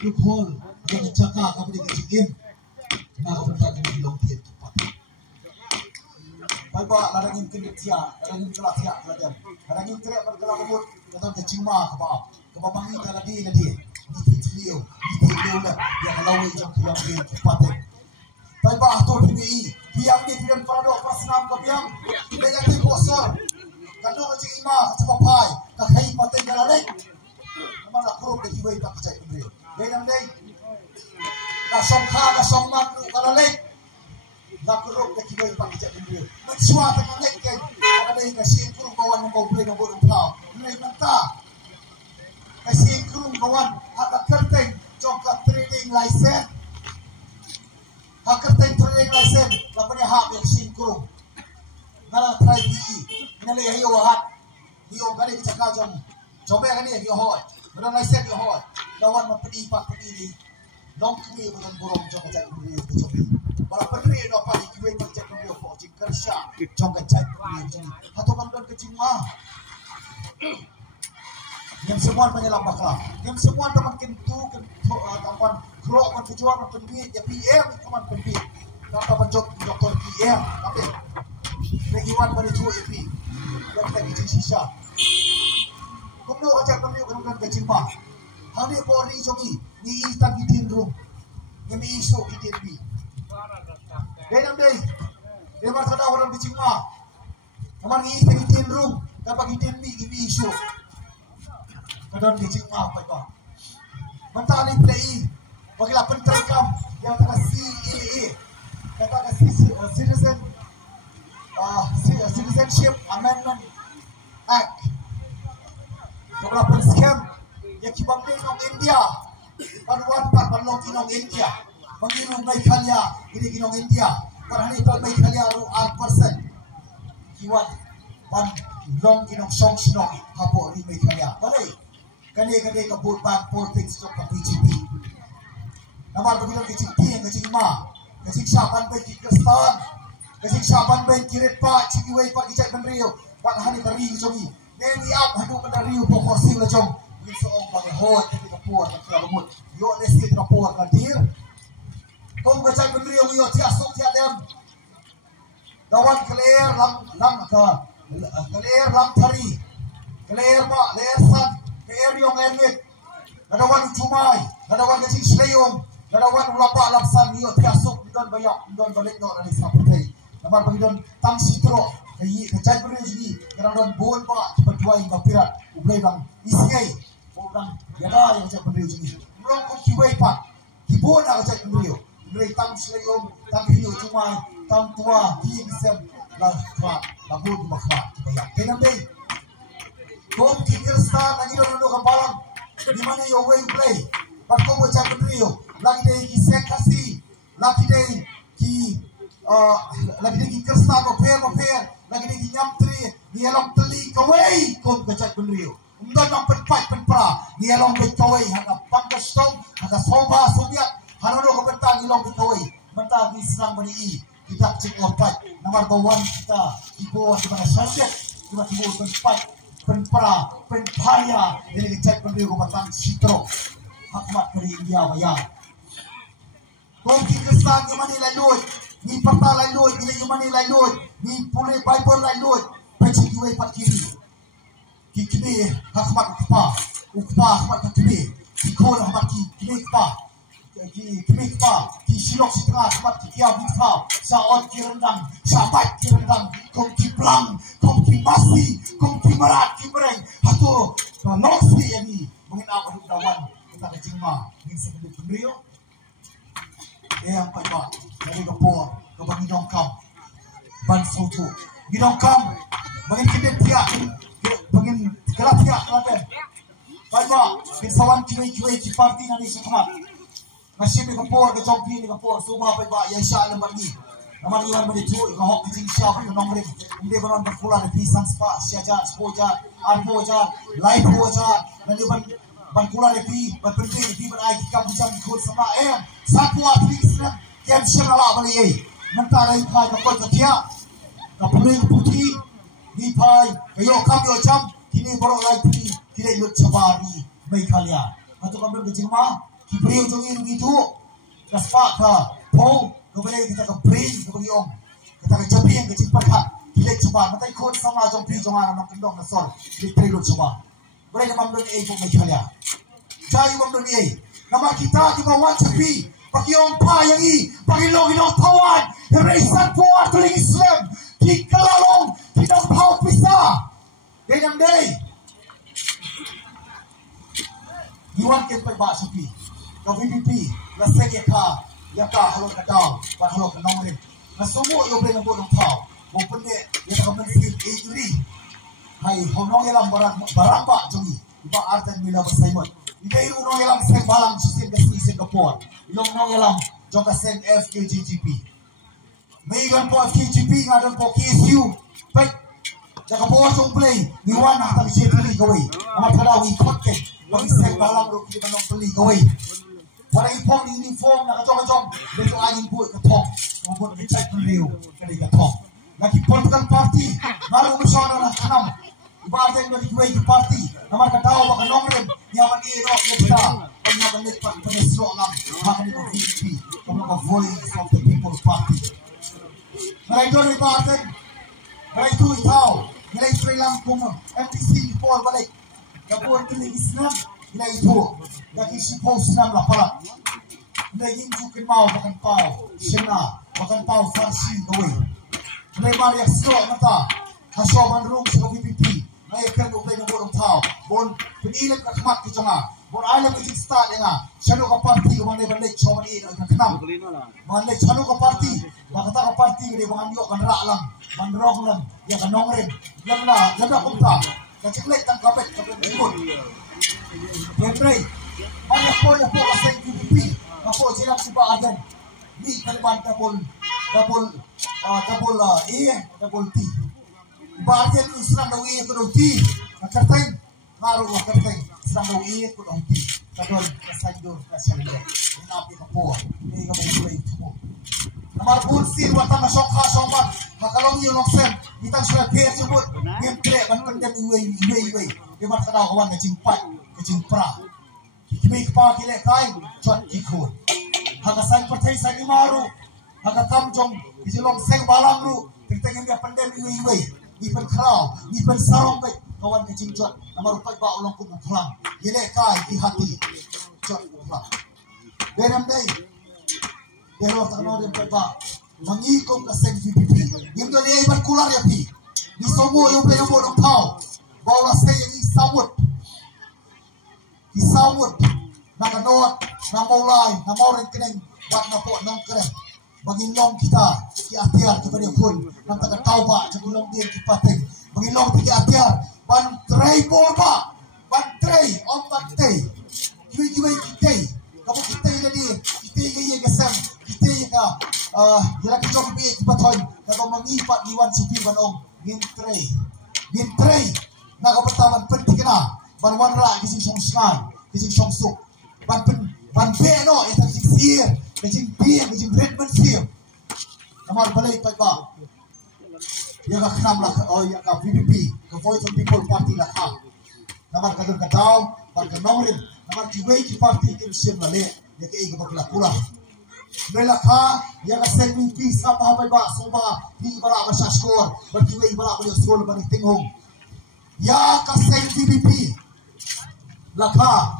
loophole yang jaga kepada kecil nak berkat di long tiap tepat. Baik ladangin kerja, ladangin kelasnya, ladangin kerja bergerak umur, datang ke cima ke babangi kalau dia Video lah yang lawan jam yang tepat. Baik atur PBI, biang ni tidak pernah pasnam ke biang, negatif bosor. Kalau macam ima cepapai, kahai paten jalan mana kurung deki wei tak cai beri. Dengan dei, kasong kha kasong man kalau lek, nak kurung deki wei tak cai beri. Mencua tengah lek ke, kalau dei kasih kurung kawan yang kau beli nombor umpau, mulai mentah. Kasih kurung kawan agak kerteng, jongkat trading license, hak kerteng trading license, lapanya hak yang kasih kurung. Nalang try DE, nilai hiyo wahat, hiyo kali cakap jom kan ni hiyo hoi, beran license hiyo hoi, lawan mempedi ni, long kini beran burung jom kacang beri jom, malah beri do pali kiwe kacang beri po jing kerja, jom kacang beri jom, atau kamdan kecing mah, yang semua menyelam bakal, yang semua teman kentu teman kerok man kejual man penbit, ya PM teman penbit, kata penjok doktor PM, apa? Regiwan pada cuak EP yang kita kicin sisa. Kumno kacak kumno kenukan kecil mah. Hal ni Polri jogi ni itan kitin room. Yang isu kitin bi. Denam deh. Dewan kada orang kecil mah. Kamar ni itan kitin room. Dapat kitin bi isu. Kadang kecil mah apa kau? Mentari play. Bagilah penterekam yang terkasih CAA. Kata kasih Citizenship Amendment Act. Beberapa scam yang kibang nong India, panuan parlong kinong India, mengiru Meghalaya ini kinong India, parhani pal Meghalaya ru 1%. Kiwan pan long kinong song sinong hapo ri Meghalaya. Balai kani kabut bang politics tok BJP. Namal begitu kecil kecil siapan bagi Kristan. Kasih siapan ben kirit pak cikiwei pak kicai benrio pak hari beri jogi neni up hadu benrio pokok sing lejong ni soong bagi hot tapi kapur nak kelamut yo nesti kapur kadir kong kicai benrio yo tiasuk tiadem dawan clear lam clear lam tari clear pak lesan clear yung emit nadawan cumai nadawan kasih sleyong nadawan ulapa lapsan yo tiasuk don bayak don balik no dari saputai namar pagidon tang sitro kay kacay beri sini karang don bol pa cepat bapirat ublay bang isingay orang yada yang kacay beri sini belum kong kiway pa kibon na kacay beri ublay tang slayom tang hiyo cumay tang tua hiyo bisem la bol bakra kibayak kaya nabay kong kikirsta nagidon nando kampalang di mana yo way play pat kong kacay beri lagi day kisek kasi lagi day lagi di kersa moper lagi di nyamtri di along teli kawai kom kacak benrio umdan nang penpat penpra di along be kawai hanga pangkastong hanga soba sobiat hanono ko pentang ilong be kawai mentang di serang bani kita cek opat nomor bawan kita ibu di mana saja cuma ibu penpat penpra penpaya ini kacak benrio ko batang sitro hakmat dari India waya kom ki kersa ni mani lalut ni pata lalut, ni yumani lalut, ni pule Bible lalut, peci dua pat kiri. Kini hakmat ukpa hakmat kini, kikon hakmat kini ukpa, kisilok setengah hakmat kikiam ukpa, saot kirendang, sabat kirendang, kong kiplang, kong kimasi, kong kimerat kimereng, hatu noksi ini mengenal hidup dawan kita kecima, ini sebelum pembrio. Yang kedua dari kapur ke bagi dongkam ban foto di dongkam bagi kedep tiak bagi kelap tiak kelapa baik pinsawan kiwe ki parti nani sukma masih di kapur ke jompi di kapur semua baik ya insya Allah bagi nama iwan begitu ke hok kecil siapa ke nomor ini beron berpulang di pisang spa siaja spoja arboja live boja nanti ban lebih berpenting lebih berai kita bisa ikut sama satu aplikasi yang serala beli mentara ipai kapal ketia kapal putih ipai kayo kami jam kini baru lagi kini yut sabari Meghalaya atau kami berjemaah Kibriu jong in gitu. Kaspa ka po kemudian kita ke bring ke bagi om. Kita ke jabi yang kecil perkat. Kita coba matai kon sama jong pi jong ana kendong na sor. Kita lu coba. Boleh namam dun ei pun mechalia. Jai mam dun ei. Nama kita di bawah jabi. Bagi om pa yang i, bagi lo ginong tawan. Resan puar tuling Islam. Di kalalong ginong pau pisa. Denam day. Iwan ken perba sapi. Ka VPP, la sege ka, ya ka halo ka daw, ba halo ka nomre. Na sumo yo be na bodong tao. Mo pende ya ka mensi iri. Hai honong elam barang ba jongi. Iba artan mila basaimot. Ibay unong elam sen balang susin kasi Singapore. Ilong nong elam jong ka sen FKGGP. May gan po FKGP ngadon po KSU. Pek jaka po jong play ni wana ta si pili gaway. Amat kada wi kotte. Wang sen balang ro ki manong pili gaway. Para ipong uniform na kajong-kajong dito aning buat katong maupun kecai penriu kali katong lagi political party maru bersama na kanam ibaratnya dari kuai ke party namar kataw baka nongrem nyaman iro kita penyaman lepat penesro lang makan itu VP kamu voice of the people party marai itu ibaratnya marai itu itaw marai itu lang kung MPC before balik kabuan kini Islam ina itu lagi si post nam la para naging jukin mau makan pau sena makan pau farsi gawin may mariak sro mata haso man room sa VPP may kan ubay ng burong tao bon pinilit ka kamat ki jonga bon alam ki start nga sano ka party umang balik so man ina ka kanam man le sano ka party makata ka party ni mga yo kan ra lang man rong lang ya kanong rin lang na ganda kumta kaciklet ang kapit ikot Siyempre, banyak po kasi VPP na po silang sibaagan di kaliban double T. Ibaagan yung isang daw iya ko daw T. Nagkartay, maro ang kartay. Isang daw iya ko daw T. Kadol, kasanyor, kasanyor. Hinapi ka po. Hindi ka mong kulay ito po. Namarapun sin, watang na syok man. Makalong yun ang sen. Itang siya kaya sumut. Ngayon kaya, manpandang iway. Di ba kadaw kawan na jingpat. Jimpra, kimi pa kile kai, chot kikun. Haga sang percaya sang imaru, haga tamjong, bijulong seng balangru, tertengin dia pandai iwe, ipen kerau, ipen sarong baik, kawan kecing chot, namaru pai ba ulong kubu pulang, kile kai di hati, chot pulang. Benam day, dero takno dem pai ba, mangikom ka seng VPP, yendo ni iban kular ya pi, di somo yung pleno bodong tau, bawa saya ni samut. Isawut nakanot na maulay na maurin kining wat na po nang kere bagilong kita kiatiar kepada pun nang tagatau ba jagulong din kipating bagilong ti kiatiar ban tray borba ban tray on bante kiwi kitay kamu kitay jadi kitay gaya gasam kitay ka yara kijong bi kipatoy kamu mangipat diwan sipi banong gin tray nagapatawan penting na ban wanra kising songskan kising songsuk ban pe no eta kising sier kising pier kising redman sier namar balay pa ba ya ka kanam la o ya ka VPP ka voice of people party la ka namar ka dun ka daw ban ka nongrin namar ki way ki party ki sim la le ya ka ig bakla kula Bela ka ya ka VPP sa pa ba so ba ni bara ba sa score ban ki way bara ba score ban tinghong ya ka VPP lakha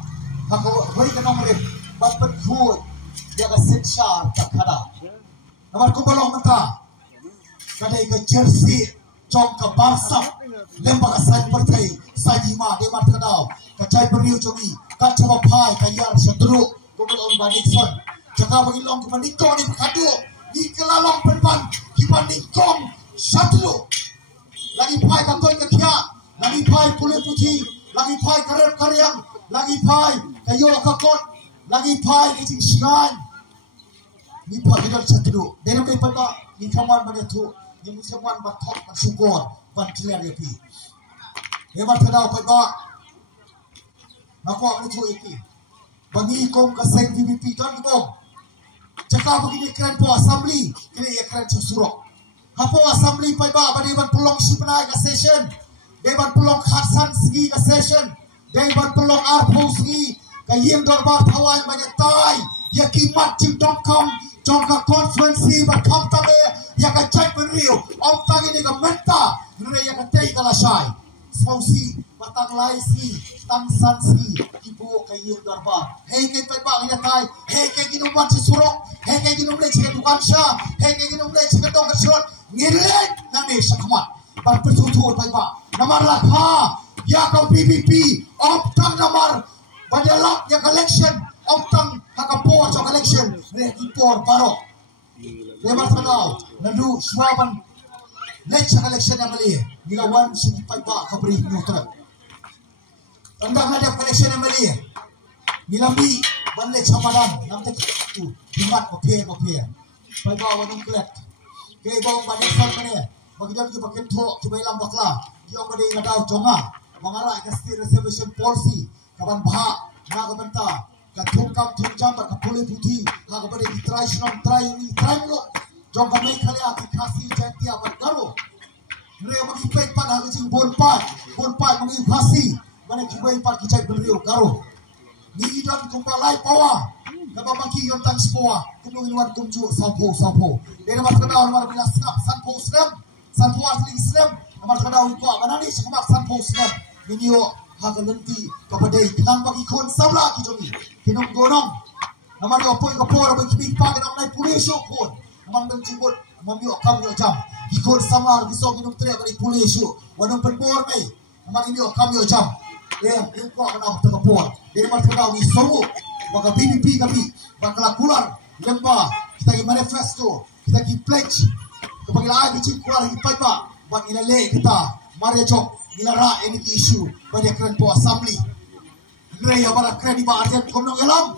kako hoy kanong rin batbat food ya ka siksha takada namar ko balong mata kadai ka jersey chong ka barsa lemba ka sai pertai sajima de mat kadao ka chai perliu chogi ka chaba phai ka yar sadru ko balong banikson jaka bagilong ko manikko ni pakadu ni kelalong penpan ki panikong sadru lagi phai ka toy ka kya lagi phai pule puthi lagi phai karep karyang lagi phai kayo kakot lagi phai kicing singan ni phai dal chatru dero kay pata ni kaman ba tu ni musaman ba thok ba sugor ban clear yapi e ba thadaw pa ba nako ni tu ipi bagi kom ka seng VPP don ko jaka bagi ni kran po assembly kini kran susuro hapo assembly pa ba ba ban pulong sipna ka session deban pulong khatsan segi ka session deban pulong arpo segi Kayim dorbar thawai banyatai ya kimat jing dongkong jongka konferensi berkam tabe ya ka cek benriu om tangi ni ka menta ngre ya ka tei kala sai sausi batang lai si tang san si ibu kayim dorbar hei ke pe bang ya tai hei ke ginum wan surok hei ke ginum le chike dukan sha hei ke ginum le chike dong ka shot ngire nang ni sakmat bar persutu pe ba namar lakha ya ka PPP om tang namar Padahal ya collection optang hakapo sa collection report paro. Lepas tengau nadu swaban next collection yang mali gilawan sipai ba kabri neutral. Tanda ada collection yang mali gilambi banle chamadan namte tu dimat kope. Pai ba wanung klet. Ke ba banle sal kene bagi jam ki pakai tho ki bai lam bakla yo bade ngadau jonga mangara ka state reservation policy kaban bha naga benta ka thungkam thungjam ka puli puthi naga bade try shrom try lo jong ka mai khalia ki khasi jatia bar garo re magi pe pa naga jing bon pa magi khasi bane ki bai par ki chai benrio garo ni don kumpa lai pawa ka ba maki yon tang spoa kunung inwan kumju sapo dere mas kana mar bila sanpo sanpo asli islam mar kana ko banani sakmak sanpo islam video hagalenti kapadai kinang bagi kon sabla ki jomi kinong gonong namar yo poi ko por ba ki pa kinong nai pulisyo kon namang dang jibot mamyo kam yo jam ikon samar biso kinong tre bari pulisyo wanong penbor mai namar yo kam yo jam yung ko kana ta por dere mar kana wi sowo baka PPP kami bakala kular lemba kita ki manifesto kita ki pledge kapag ilaagi ching kular ki pa bak inale kita mare jok Gilara any issue pada keren po assembly. Ngre ya bara keren di ba arjen komnong elam